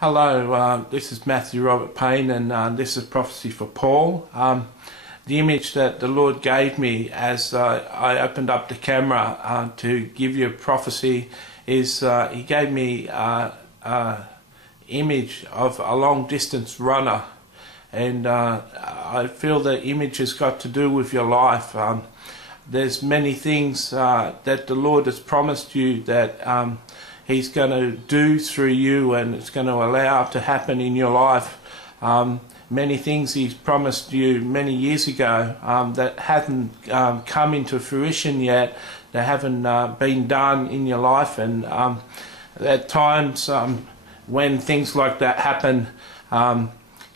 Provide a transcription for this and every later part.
Hello, this is Matthew Robert Payne, and this is Prophecy for Paul. The image that the Lord gave me as I opened up the camera to give you a prophecy is He gave me an image of a long distance runner, and I feel the image has got to do with your life. There's many things that the Lord has promised you that He's going to do through you, and it's going to allow to happen in your life. Many things He's promised you many years ago that haven't come into fruition yet. They haven't been done in your life, and at times when things like that happen,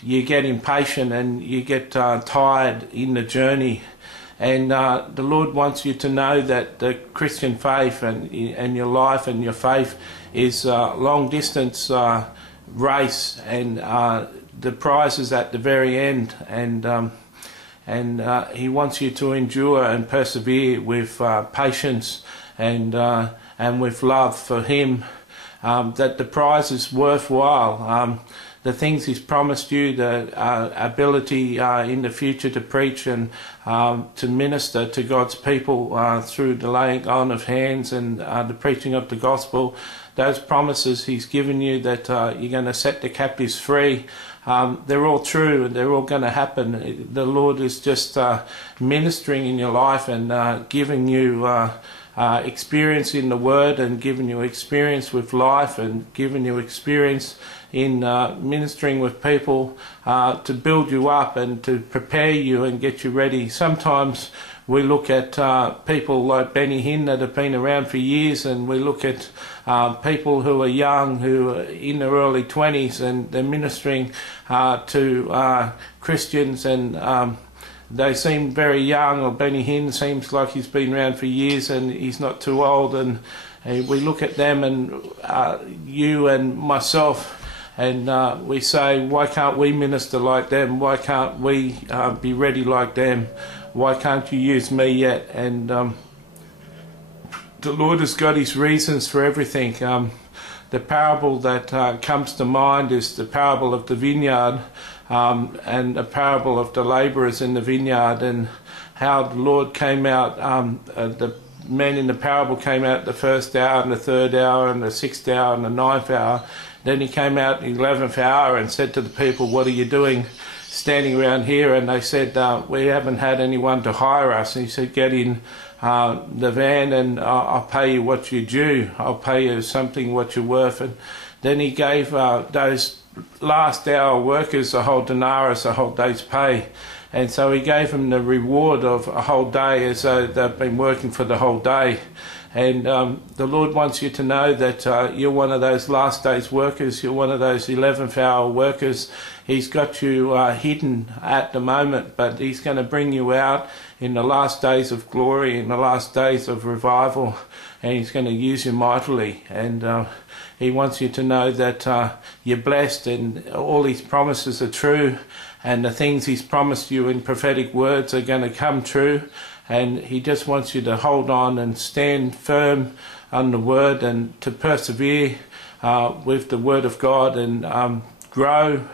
you get impatient and you get tired in the journey. And the Lord wants you to know that the Christian faith and your life and your faith is a long distance race, and the prize is at the very end. And He wants you to endure and persevere with patience and with love for Him. That the prize is worthwhile. The things He's promised you, the ability in the future to preach and to minister to God's people through the laying on of hands and the preaching of the gospel, those promises He's given you that you're going to set the captives free, they're all true and they're all going to happen. The Lord is just ministering in your life and giving you experience in the Word, and giving you experience with life, and giving you experience in ministering with people to build you up and to prepare you and get you ready. Sometimes we look at people like Benny Hinn that have been around for years, and we look at people who are young, who are in their early 20s, and they're ministering to Christians, and they seem very young. Or Benny Hinn seems like he's been around for years and he's not too old, and we look at them, and you and myself, and we say, why can't we minister like them? Why can't we be ready like them? Why can't you use me yet? And the Lord has got His reasons for everything. The parable that comes to mind is the parable of the vineyard, and the parable of the labourers in the vineyard, and how the Lord came out, the men in the parable came out the first hour and the third hour and the sixth hour and the ninth hour. Then He came out the 11th hour and said to the people, what are you doing standing around here? And they said, we haven't had anyone to hire us. And He said, get in the van and I'll pay you what you're due. I'll pay you something what you're worth. And then He gave those last hour workers a whole denarius, a whole day's pay. And so He gave them the reward of a whole day, as though they've been working for the whole day. And the Lord wants you to know that you're one of those last day's workers. You're one of those 11th hour workers. He's got you hidden at the moment, but He's going to bring you out in the last days of glory, in the last days of revival, and He's going to use you mightily. And He wants you to know that you're blessed, and all His promises are true, and the things He's promised you in prophetic words are going to come true. And He just wants you to hold on and stand firm on the Word, and to persevere with the Word of God, and grow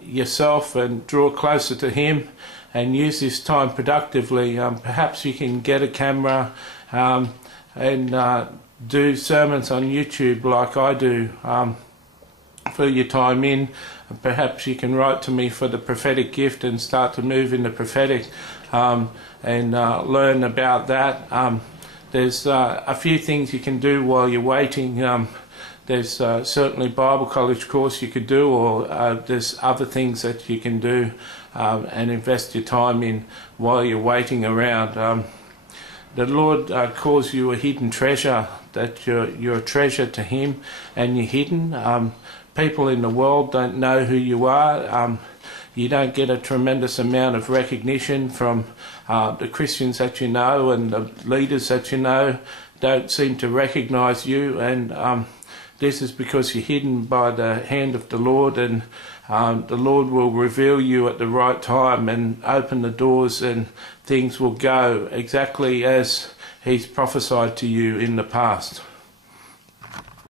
yourself and draw closer to Him, and use this time productively. Perhaps you can get a camera and do sermons on YouTube like I do. Fill your time in. Perhaps you can write to me for the prophetic gift and start to move in the prophetic, and learn about that. There's a few things you can do while you're waiting. There's certainly Bible college course you could do, or there's other things that you can do and invest your time in while you're waiting around. The Lord calls you a hidden treasure, that you're a treasure to Him and you're hidden. People in the world don't know who you are. You don't get a tremendous amount of recognition from the Christians that you know, and the leaders that you know don't seem to recognise you, and this is because you're hidden by the hand of the Lord, and the Lord will reveal you at the right time and open the doors, and things will go exactly as He's prophesied to you in the past.